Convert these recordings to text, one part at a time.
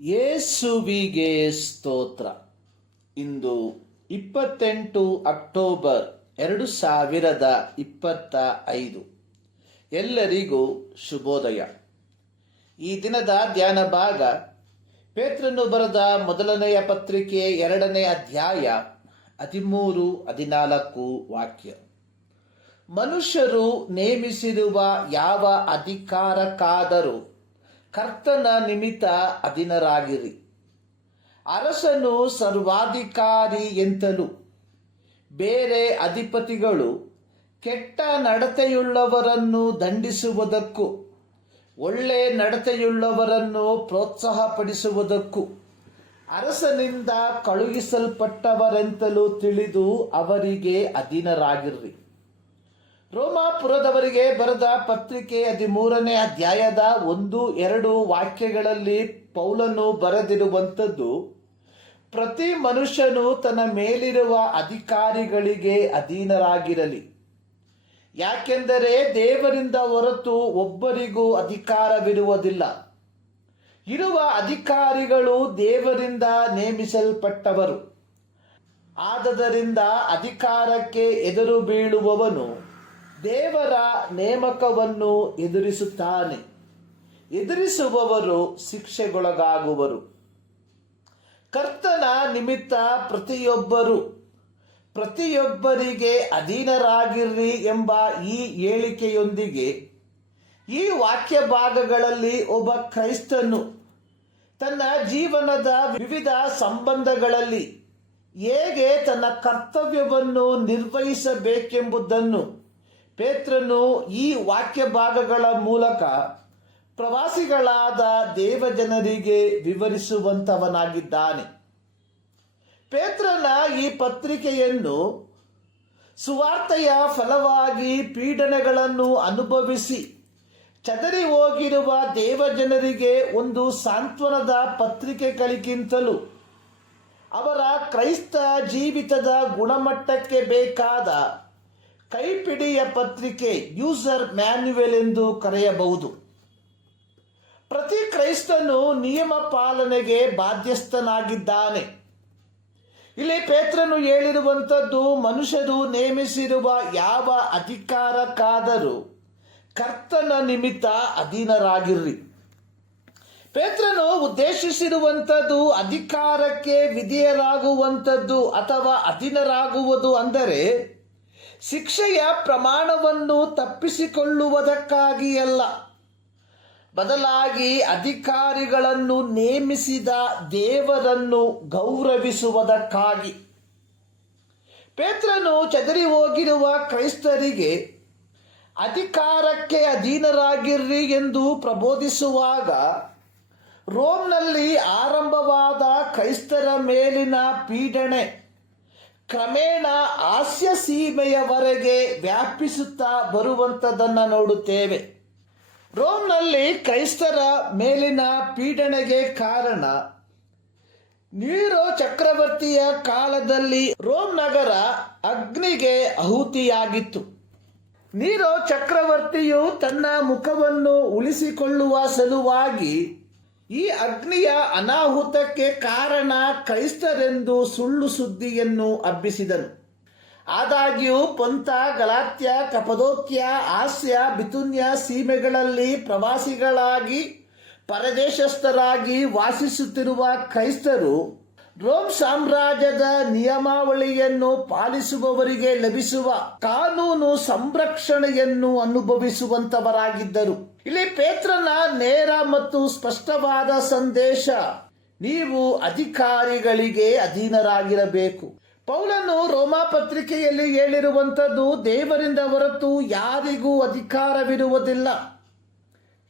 ಯೇಸುವಿಗೆ ಸ್ತೋತ್ರ. ಇಂದು ಇಪ್ಪತ್ತೆಂಟು ಅಕ್ಟೋಬರ್ ಎರಡು ಸಾವಿರದ ಇಪ್ಪತ್ತ ಐದು. ಎಲ್ಲರಿಗೂ ಶುಭೋದಯ. ಈ ದಿನದ ಧ್ಯಾನ ಭಾಗ ಪೇತ್ರನು ಬರೆದ ಮೊದಲನೆಯ ಪತ್ರಿಕೆ ಎರಡನೇ ಅಧ್ಯಾಯ ಹದಿಮೂರು ಹದಿನಾಲ್ಕು ವಾಕ್ಯ. ಮನುಷ್ಯರು ನೇಮಿಸಿರುವ ಯಾವ ಅಧಿಕಾರಕ್ಕಾದರೂ ಕರ್ತನ ನಿಮಿತ್ತ ಅಧೀನರಾಗಿರಿ. ಅರಸನು ಸರ್ವಾಧಿಕಾರಿ ಎಂತಲೂ ಬೇರೆ ಅಧಿಪತಿಗಳು ಕೆಟ್ಟ ನಡತೆಯುಳ್ಳವರನ್ನು ದಂಡಿಸುವುದಕ್ಕೂ, ಒಳ್ಳೆ ನಡತೆಯುಳ್ಳವರನ್ನು ಪ್ರೋತ್ಸಾಹಪಡಿಸುವುದಕ್ಕೂ, ಅರಸನಿಂದ ಕಳುಹಿಸಲ್ಪಟ್ಟವರೆಂತಲೂ ತಿಳಿದು ಅವರಿಗೆ ಅಧೀನರಾಗಿರ್ರಿ ರೋಮಾಪುರದವರಿಗೆ ಬರೆದ ಪತ್ರಿಕೆ ಹದಿಮೂರನೇ ಅಧ್ಯಾಯದ ಒಂದು, ಎರಡು ವಾಕ್ಯಗಳಲ್ಲಿ ಪೌಲನು ಬರೆದಿರುವಂಥದ್ದು, ಪ್ರತಿ ಮನುಷ್ಯನು ತನ್ನ ಮೇಲಿರುವ ಅಧಿಕಾರಿಗಳಿಗೆ ಅಧೀನರಾಗಿರಲಿ. ಯಾಕೆಂದರೆ ದೇವರಿಂದ ಹೊರತು ಒಬ್ಬರಿಗೂ ಅಧಿಕಾರವಿರುವುದಿಲ್ಲ. ಇರುವ ಅಧಿಕಾರಿಗಳು ದೇವರಿಂದ ನೇಮಿಸಲ್ಪಟ್ಟವರು. ಆದದರಿಂದ ಅಧಿಕಾರಕ್ಕೆ ಎದುರು ಬೀಳುವವನು ದೇವರ ನೇಮಕವನ್ನು ಎದುರಿಸುತ್ತಾನೆ. ಎದುರಿಸುವವರು ಶಿಕ್ಷೆಗೊಳಗಾಗುವರು. ಕರ್ತನ ನಿಮಿತ್ತ ಪ್ರತಿಯೊಬ್ಬರು, ಪ್ರತಿಯೊಬ್ಬರಿಗೆ ಅಧೀನರಾಗಿರ್ರಿ ಎಂಬ ಈ ಹೇಳಿಕೆಯೊಂದಿಗೆ ಈ ವಾಕ್ಯ ಭಾಗಗಳಲ್ಲಿ ಒಬ್ಬ ಕ್ರೈಸ್ತನು ತನ್ನ ಜೀವನದ ವಿವಿಧ ಸಂಬಂಧಗಳಲ್ಲಿ ಹೇಗೆ ತನ್ನ ಕರ್ತವ್ಯವನ್ನು ನಿರ್ವಹಿಸಬೇಕೆಂಬುದನ್ನು ಪೇತ್ರನು ಈ ವಾಕ್ಯ ಭಾಗಗಳ ಮೂಲಕ ಪ್ರವಾಸಿಗಳಾದ ದೇವಜನರಿಗೆ ವಿವರಿಸುವಂತವನಾಗಿದ್ದಾನೆ ಪೇತ್ರನ ಈ ಪತ್ರಿಕೆಯನ್ನು ಸುವಾರ್ತೆಯ ಫಲವಾಗಿ ಪೀಡನೆಗಳನ್ನು ಅನುಭವಿಸಿ ಚದರಿ ಹೋಗಿರುವ ದೇವಜನರಿಗೆ ಒಂದು ಸಾಂತ್ವನದ ಪತ್ರಿಕೆಗಳಿಗಿಂತಲೂ ಅವರ ಕ್ರೈಸ್ತ ಜೀವಿತದ ಗುಣಮಟ್ಟಕ್ಕೆ ಬೇಕಾದ ಕೈಪಿಡಿಯ ಪತ್ರಿಕೆ ಯೂಸರ್ ಮ್ಯಾನ್ಯುವೆಲ್ ಎಂದು ಕರೆಯಬಹುದು. ಪ್ರತಿ ಕ್ರೈಸ್ತನು ನಿಯಮ ಪಾಲನೆಗೆ ಬಾಧ್ಯಸ್ಥನಾಗಿದ್ದಾನೆ. ಇಲ್ಲಿ ಪೇತ್ರನು ಹೇಳಿರುವಂಥದ್ದು, ಮನುಷ್ಯರು ನೇಮಿಸಿರುವ ಯಾವ ಅಧಿಕಾರಕ್ಕಾದರೂ ಕರ್ತನ ನಿಮಿತ್ತ ಅಧೀನರಾಗಿರ್ರಿ. ಪೇತ್ರನು ಉದ್ದೇಶಿಸಿರುವಂಥದ್ದು ಅಧಿಕಾರಕ್ಕೆ ವಿಧೇಯರಾಗುವಂಥದ್ದು ಅಥವಾ ಅಧೀನರಾಗುವುದು ಅಂದರೆ ಶಿಕ್ಷೆಯ ಪ್ರಮಾಣವನ್ನು ತಪ್ಪಿಸಿಕೊಳ್ಳುವುದಕ್ಕಾಗಿಯಲ್ಲ. ಬದಲಾಗಿ ಅಧಿಕಾರಿಗಳನ್ನು ನೇಮಿಸಿದ ದೇವರನ್ನು ಗೌರವಿಸುವುದಕ್ಕಾಗಿ. ಪೇತ್ರನು ಚದರಿ ಹೋಗಿರುವ ಕ್ರೈಸ್ತರಿಗೆ, ಅಧಿಕಾರಕ್ಕೆ ಅಧೀನರಾಗಿರ್ರಿ ಎಂದು ಪ್ರಬೋಧಿಸುವಾಗ, ರೋಮ್ನಲ್ಲಿ ಆರಂಭವಾದ ಕ್ರೈಸ್ತರ ಮೇಲಿನ ಪೀಡನೆ ಕ್ರಮೇಣ ಹಾಸ್ಯ ಸೀಮೆಯವರೆಗೆ ವ್ಯಾಪಿಸುತ್ತಾ ಬರುವಂಥದ್ದನ್ನು ನೋಡುತ್ತೇವೆ. ರೋಮ್ನಲ್ಲಿ ಕ್ರೈಸ್ತರ ಮೇಲಿನ ಪೀಡನೆಗೆ ಕಾರಣ ನೀರೋ ಚಕ್ರವರ್ತಿಯ ಕಾಲದಲ್ಲಿ ರೋಮ್ ನಗರ ಅಗ್ನಿಗೆ ಆಹುತಿಯಾಗಿತ್ತು. ನೀರೋ ಚಕ್ರವರ್ತಿಯು ತನ್ನ ಮುಖವನ್ನು ಉಳಿಸಿಕೊಳ್ಳುವ ಸಲುವಾಗಿ ಈ ಅಗ್ನಿಯ ಅನಾಹುತಕ್ಕೆ ಕಾರಣ ಕ್ರೈಸ್ತರೆಂದು ಸುಳ್ಳು ಸುದ್ದಿಯನ್ನು ಹಬ್ಬಿಸಿದನು ಆದಾಗ್ಯೂ ಪಂಥ ಗಲಾತ್ಯ, ಕಪದೋಕ್ಯ ಹಾಸ್ಯ ಬಿತುನ್ಯ ಸೀಮೆಗಳಲ್ಲಿ ಪ್ರವಾಸಿಗಳಾಗಿ ಪರದೇಶಸ್ಥರಾಗಿ ವಾಸಿಸುತ್ತಿರುವ ಕ್ರೈಸ್ತರು ರೋಮ್ ಸಾಮ್ರಾಜ್ಯದ ನಿಯಮಾವಳಿಯನ್ನು ಪಾಲಿಸುವವರಿಗೆ ಲಭಿಸುವ ಕಾನೂನು ಸಂರಕ್ಷಣೆಯನ್ನು ಅನುಭವಿಸುವಂತವರಾಗಿದ್ದರು. ಇಲ್ಲಿ ಪೇತ್ರನ ನೇರ ಮತ್ತು ಸ್ಪಷ್ಟವಾದ ಸಂದೇಶ. ನೀವು ಅಧಿಕಾರಿಗಳಿಗೆ ಅಧೀನರಾಗಿರಬೇಕು. ಪೌಲನು ರೋಮಾ ಪತ್ರಿಕೆಯಲ್ಲಿ ಹೇಳಿರುವಂಥದ್ದು ದೇವರಿಂದ ಹೊರತು ಯಾರಿಗೂ ಅಧಿಕಾರವಿರುವುದಿಲ್ಲ.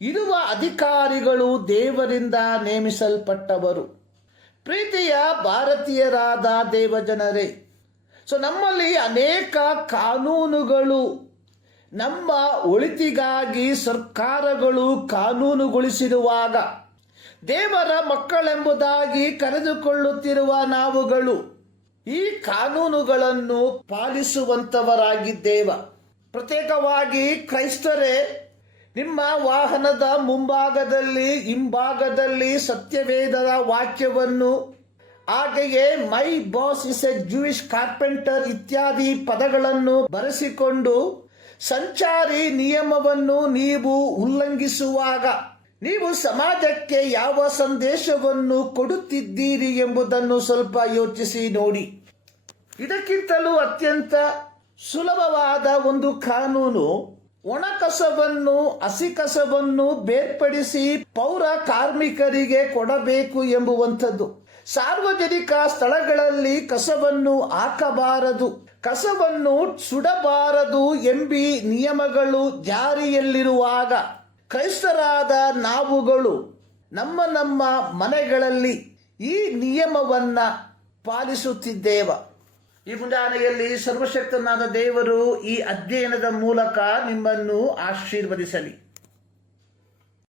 ಇರುವ ಅಧಿಕಾರಿಗಳು ದೇವರಿಂದ ನೇಮಿಸಲ್ಪಟ್ಟವರು. ಪ್ರೀತಿಯ ಭಾರತೀಯರಾದ ದೇವಜನರೇ, ಸೊ ನಮ್ಮಲ್ಲಿ ಅನೇಕ ಕಾನೂನುಗಳು ನಮ್ಮ ಒಳಿತಿಗಾಗಿ ಸರ್ಕಾರಗಳು ಕಾನೂನುಗೊಳಿಸಿರುವಾಗ ದೇವರ ಮಕ್ಕಳೆಂಬುದಾಗಿ ಕರೆದುಕೊಳ್ಳುತ್ತಿರುವ ನಾವುಗಳು ಈ ಕಾನೂನುಗಳನ್ನು ಪಾಲಿಸುವಂತವರಾಗಿದ್ದೇವ. ಪ್ರತ್ಯೇಕವಾಗಿ ಕ್ರೈಸ್ತರೇ, ನಿಮ್ಮ ವಾಹನದ ಮುಂಭಾಗದಲ್ಲಿ, ಹಿಂಭಾಗದಲ್ಲಿ ಸತ್ಯವೇದದ ವಾಕ್ಯವನ್ನು, ಹಾಗೆಯೇ my boss is a Jewish carpenter ಇತ್ಯಾದಿ ಪದಗಳನ್ನು ಬರೆಸಿಕೊಂಡು ಸಂಚಾರಿ ನಿಯಮವನ್ನು ನೀವು ಉಲ್ಲಂಘಿಸುವಾಗ ನೀವು ಸಮಾಜಕ್ಕೆ ಯಾವ ಸಂದೇಶವನ್ನು ಕೊಡುತ್ತಿದ್ದೀರಿ ಎಂಬುದನ್ನು ಸ್ವಲ್ಪ ಯೋಚಿಸಿ ನೋಡಿ. ಇದಕ್ಕಿಂತಲೂ ಅತ್ಯಂತ ಸುಲಭವಾದ ಒಂದು ಕಾನೂನು ಒಣ ಕಸವನ್ನು ಹಸಿ ಕಸವನ್ನು ಬೇರ್ಪಡಿಸಿ ಪೌರ ಕಾರ್ಮಿಕರಿಗೆ ಕೊಡಬೇಕು ಎಂಬುವಂಥದ್ದು. ಸಾರ್ವಜನಿಕ ಸ್ಥಳಗಳಲ್ಲಿ ಕಸವನ್ನು ಹಾಕಬಾರದು. ಕಸವನ್ನು ಸುಡಬಾರದು ಎಂಬಿ ನಿಯಮಗಳು ಜಾರಿಯಲ್ಲಿರುವಾಗ ಕ್ರೈಸ್ತರಾದ ನಾವುಗಳು ನಮ್ಮ ನಮ್ಮ ಮನೆಗಳಲ್ಲಿ ಈ ನಿಯಮವನ್ನ ಪಾಲಿಸುತ್ತಿದ್ದೇವ. ಈ ಮುಂಜಾನೆಯಲ್ಲಿ ಸರ್ವಶಕ್ತನಾದ ದೇವರು ಈ ಅಧ್ಯಯನದ ಮೂಲಕ ನಿಮ್ಮನ್ನು ಆಶೀರ್ವದಿಸಲಿ.